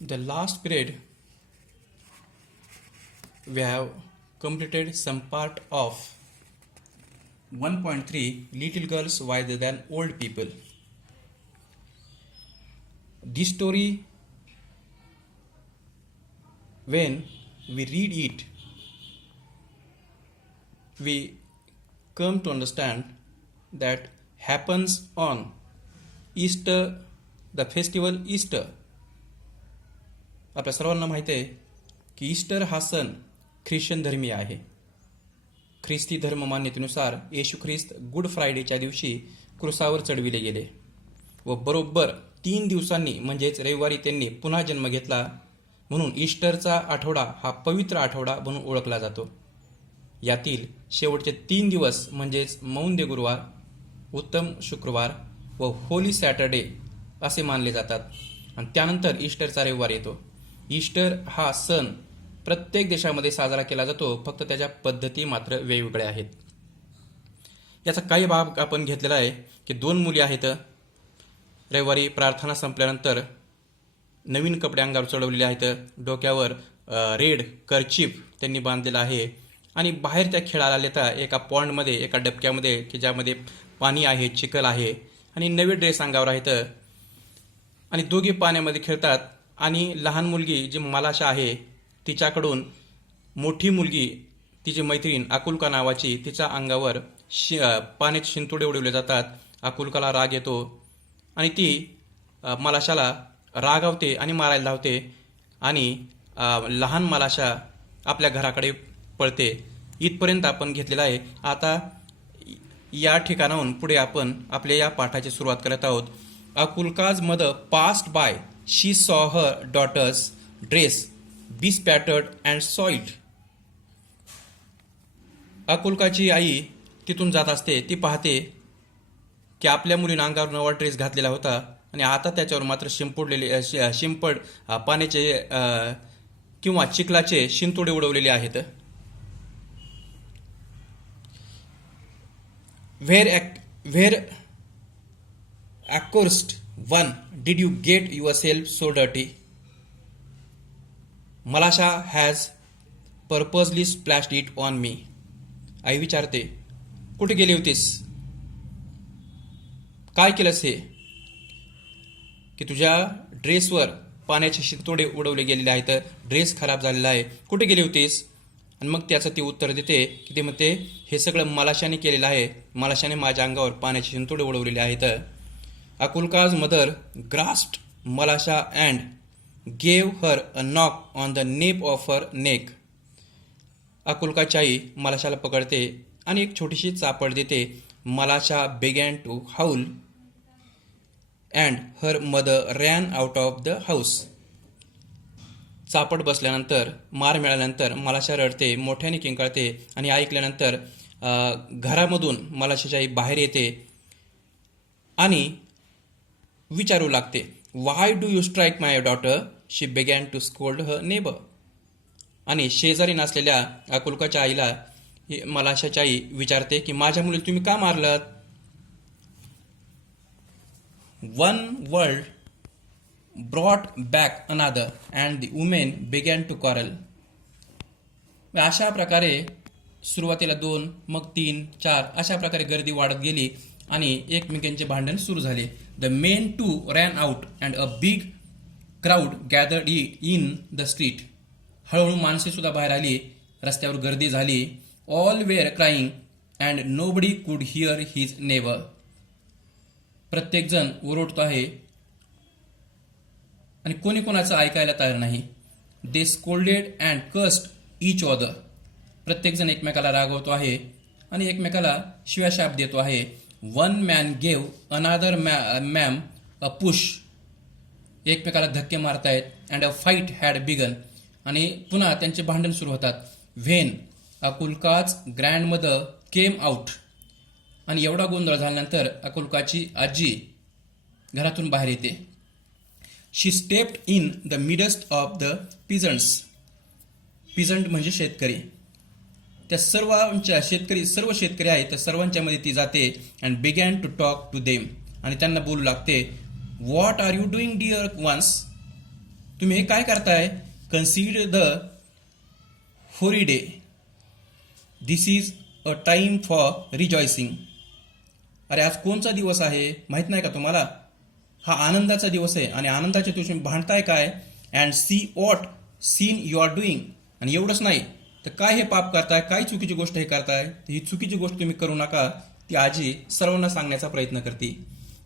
The last period we have completed some part of 1.3 Little Girls Wiser Than Old People. This story, when we read it, we come to understand that happens on Easter, the festival Easter. आपल्या सर्वांना माहिती आहे की Easter हा सण Christian धर्मीय आहे. ख्रिस्ती धर्म मान्यतेनुसार येशू ख्रिस्त गुड फ्रायडेच्या दिवशी क्रुसावर चढविले गेले व बरोबर 3 दिवसांनी म्हणजेच रविवारी त्यांनी पुन्हा जन्म घेतला. म्हणून ईस्टरचा आठवडा हा पवित्र आठवडा म्हणून ओळखला जातो. यातील शेवटचे 3 दिवस म्हणजेच मौंदे गुरुवार, उत्तम शुक्रवार व होली सॅटर्डे असे मानले जातात आणि त्यानंतर ईस्टरचा रविवार येतो. ईस्टर हा सण प्रत्येक देशामध्ये साजरा केला जातो, फक्त त्याच्या पद्धती मात्र वेगवेगळ्या आहेत. याचा काही भाग आपण घेतलेला आहे की 2 मुली आहेत. रविवारी प्रार्थना संपल्यानंतर नवीन कपडे अंगावर चढवलेले आहेत, डोक्यावर रेड कर्चिफ त्यांनी बांधलेला आहे आणि बाहेर त्या खेळायला येतात एका पॉन्डमध्ये, एका डबक्यामध्ये की ज्यामध्ये पाणी आहे, चिखल आहे आणि नवे ड्रेस अंगावर आहेत आणि दोघे पाण्यामध्ये खेळतात. आणि लहान मुलगी जी मलाशा आहे तिच्याकडून मोठी मुलगी, तिची मैत्रीण आकुलका नावाची, तिच्या अंगावर पाण्याचे शिंतोडे उडवले जातात. आकुलकाला राग येतो आणि ती मलाशाला रागावते आणि मारायला धावते आणि लहान मलाशा आपल्या घराकडे पळते. इथपर्यंत आपण घेतलेला आहे. आता या ठिकाणाहून पुढे आपण आपल्या या पाठाची सुरुवात करत आहोत. Akulka's mother passed by. She saw her daughter's dress bespattered and soiled. अकुलकाची आई तिथून जात असते. ती पाहते की आपल्या मुलीने अंगावर नवा ड्रेस घातलेला होता आणि आता त्याच्यावर मात्र शिंपड पाण्याचे किंवा चिखलाचे शिंतोडे उडवलेले आहेत. Where accursed one did you get yourself so dirty? Malasha has purposely splashed it on me. आई विचारते, कुठे गेली होतीस? काय केलंस हे की तुझ्या ड्रेसवर पाण्याचे शिंतोडे उडवले गेलेले आहेत, ड्रेस खराब झालेला आहे, कुठे गेली होतीस? आणि मग त्याचं ती उत्तर देते की ते म्हणते हे सगळं मलाशाने केलेलं आहे, मलाशाने माझ्या अंगावर पाण्याचे शिंतोडे उडवलेले आहेत. Akulka's mother grasped Malasha and gave her a knock on the nape of her neck. अकुलकाची आई मलाशाला पकडते आणि एक छोटीशी चापड देते. मलाशा began to howl and her mother ran out of the house. चापड बसल्यानंतर, मार मिळाल्यानंतर मलाशा रडते, मोठ्याने किंकाळते आणि ऐकल्यानंतर घरामधून मलाशाची आई बाहेर येते आणि विचारू लागते, why do you strike my daughter? She began to scold her neighbour. आणि शेजारी नसलेल्या अकुलकाच्या आईला मलाशाची आई विचारते की माझ्या मुलीला तुम्ही का मारलं? One word brought back another and the women began to quarrel. अशा प्रकारे सुरुवातीला 2, मग 3, 4 अशा प्रकारे गर्दी वाढत गेली आणि एकमेकांचे भांडण सुरू झाले. The men too ran out and a big crowd gathered in the street. हळूहळू माणसे सुद्धा बाहेर आली, रस्त्यावर गर्दी झाली. All were crying and nobody could hear his neighbour. प्रत्येकजण ओरडतो आहे आणि कोणी कोणाचं ऐकायला तयार नाही. They scolded and cursed each other. प्रत्येकजण एकमेकाला रागवतो आहे आणि एकमेकाला शिव्याशाप देतो आहे. One man gave another man a push. एकमेकाला धक्के मारतायत. And a fight had begun. आणि पुन्हा त्यांचे भांडण सुरू होतात. When Akulka's grandmother came out. आणि एवढा गोंधळ झाल्यानंतर अकुलकाची आजी घरातून बाहेर येते. She stepped in the midst of the peasants. Peasant म्हणजे शेतकरी. त्या सर्व शेतकरी आहेत त्या सर्वांच्या मध्ये ती जाते and began to talk to them. आणि त्यांना बोलू लागते, what are you doing dear ones? तुम्ही हे काय करताय? Consider the holiday. This is a time for rejoicing. अरे आज कोणचा दिवस आहे माहित नाही का तुम्हाला? हा आनंदाचा दिवस आहे आणि आनंदाच्या दिवशी भांडताय काय? And see what scene you are doing. आणि एवढंच नाही तर काय हे पाप करताय, काय चुकीची गोष्ट हे करताय? ही चुकीची गोष्ट तुम्ही करू नका. ती आजी सर्वांना सांगण्याचा प्रयत्न करते.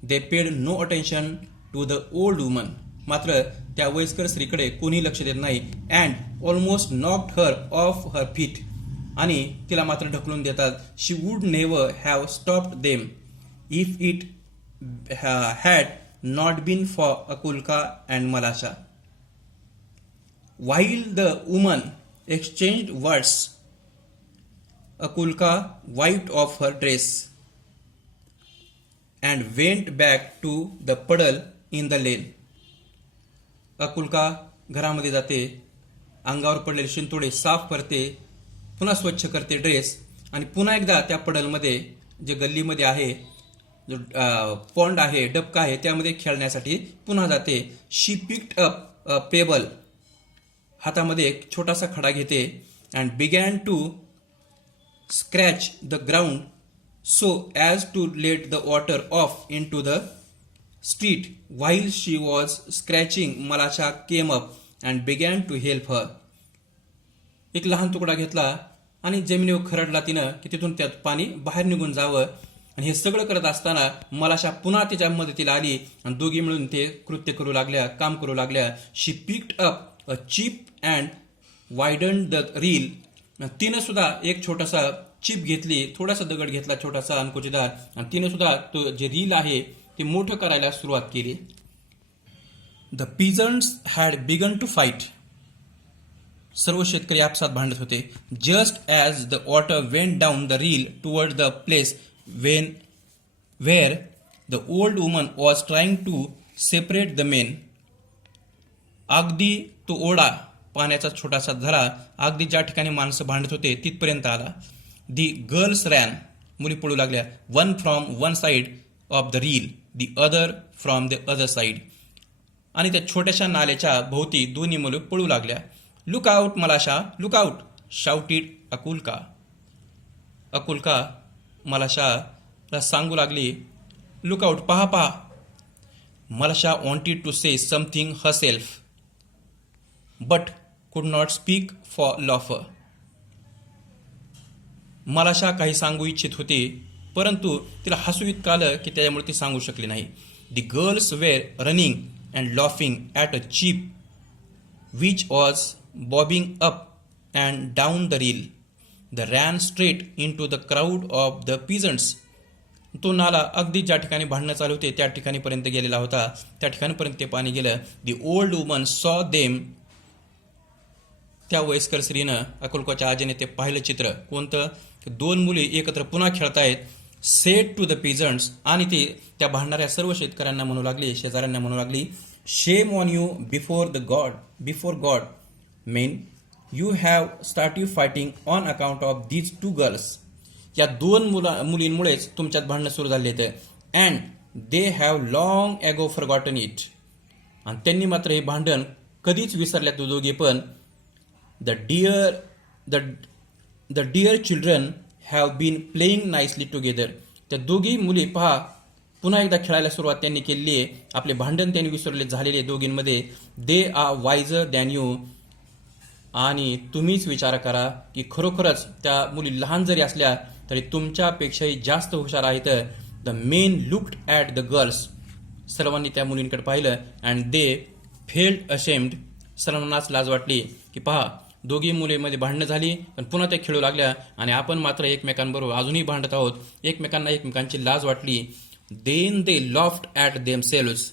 They paid no attention to the old woman. मात्र त्या वयस्कर स्त्रीकडे कोणी लक्ष देत नाही. And almost knocked her off her feet. आणि तिला मात्र ढकलून देतात. She would never have stopped them if it had not been for Akulka and Malasha. While the woman exchanged words, Akulka wiped off her dress and went back to the puddle in the lane. अकुल्का घरामध्ये जाते, अंगावर पडलेले शिंतोडे साफ करते, पुन्हा स्वच्छ करते dress आणि पुन्हा एकदा त्या पडलमध्ये जे गल्लीमध्ये आहे, जो पॉन्ड आहे, डबका आहे, त्यामध्ये खेळण्यासाठी पुन्हा जाते. She picked up a pebble. हातामध्ये एक छोटासा खडा घेते. And began to scratch the ground so as to let the water off into the street. While she was scratching Malasha came up and began to help her. एक लहान तुकडा घेतला आणि जमिनीवर खरडला तिनं की तिथून त्यात पाणी बाहेर निघून जावं. आणि हे सगळं करत असताना मलाशा पुन्हा तिच्या मदतीला आली आणि दोघी मिळून ते कृत्य करू लागल्या, काम करू लागल्या. She picked up a chip and widened the rill. तिनं सुद्धा एक छोटासा चिप घेतली, थोडासा दगड घेतला छोटासा अंकुचीदार, आणि तिनं सुद्धा तो जे रील आहे ते मोठं करायला सुरुवात केली. The peasants had begun to fight. सर्व शेतकरी आपसात भांडत होते. Just as the water went down the rill toward the place where the old woman was trying to separate the men. अगदी तो ओढा, पाण्याचा छोटासा झरा, अगदी ज्या ठिकाणी माणसं भांडत होते तिथपर्यंत आला. The girls ran. मुली पळू लागल्या. One from one side of the reel, the other from the other side. आणि त्या छोट्याशा नाल्याच्या भोवती दोन्ही मुलं पळू लागल्या. Look out Malasha, look out, shouted Akulka. Akulka मलाशाला सांगू लागली, लुक आउट, पहा पहा. Malasha wanted to say something herself but could not speak for laughter. Malasha काही सांगू इच्छित होती परंतु तिला हसू इतकं आलं की त्याच्यामुळे ती सांगू शकली नाही. The girls were running and laughing at a chip which was bobbing up and down the reel. They ran straight into the crowd of the peasants. तो नाला अगदी ज्या ठिकाणी भांडणं चालू होते त्या ठिकाणीपर्यंत गेलेला होता. त्या ठिकाणीपर्यंत ते पाणी गेलं. दी ओल्ड वुमन सॉ देम. त्या वयस्कर स्त्रीनं, अकुल्काच्या आजीने ते पाहिलं चित्र. कोणतं? दोन मुली एकत्र पुन्हा खेळतायत. Said to the peasants. आणि ती त्या भांडणाऱ्या सर्व शेतकऱ्यांना म्हणू लागली, शेजाऱ्यांना म्हणू लागली, shame on you before God main. You have started fighting on account of these two girls. या दोन मुलींमुळेच तुमच्यात भांडणं सुरू झाले आहेत. And they have long ago forgotten it. आणि त्यांनी मात्र हे भांडण कधीच विसरल्या तो दोघे पण. The dear children have been playing nicely together. त्या दोघी मुली पहा पुन्हा एकदा खेळायला सुरुवात त्यांनी केलेली आहे. आपले भांडण त्यांनी विसरले झालेले दोघींमध्ये. They are wiser than you. आणि तुम्हीच विचार करा की खरोखरच त्या मुली लहान जरी असल्या तरी तुमच्यापेक्षाही जास्त हुशार आहेत. The main looked at the girls. सर्वांनी त्या मुलींकडे पाहिलं. And they failed ashamed. सर्वांनाच लाज वाटली की पहा दोघी मुलीमध्ये भांडणं झाली पण पुन्हा ते खेळू लागल्या आणि आपण मात्र एकमेकांबरोबर अजूनही भांडत आहोत. एकमेकांना एकमेकांची लाज वाटली. Then they laughed at themselves.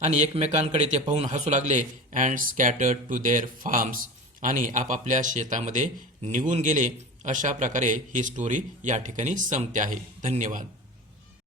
आणि एकमेकांकडे ते पाहून हसू लागले. And scattered to their farms. आणि आपापल्या शेतामध्ये निघून गेले. अशा प्रकारे ही स्टोरी या ठिकाणी संपते आहे. धन्यवाद.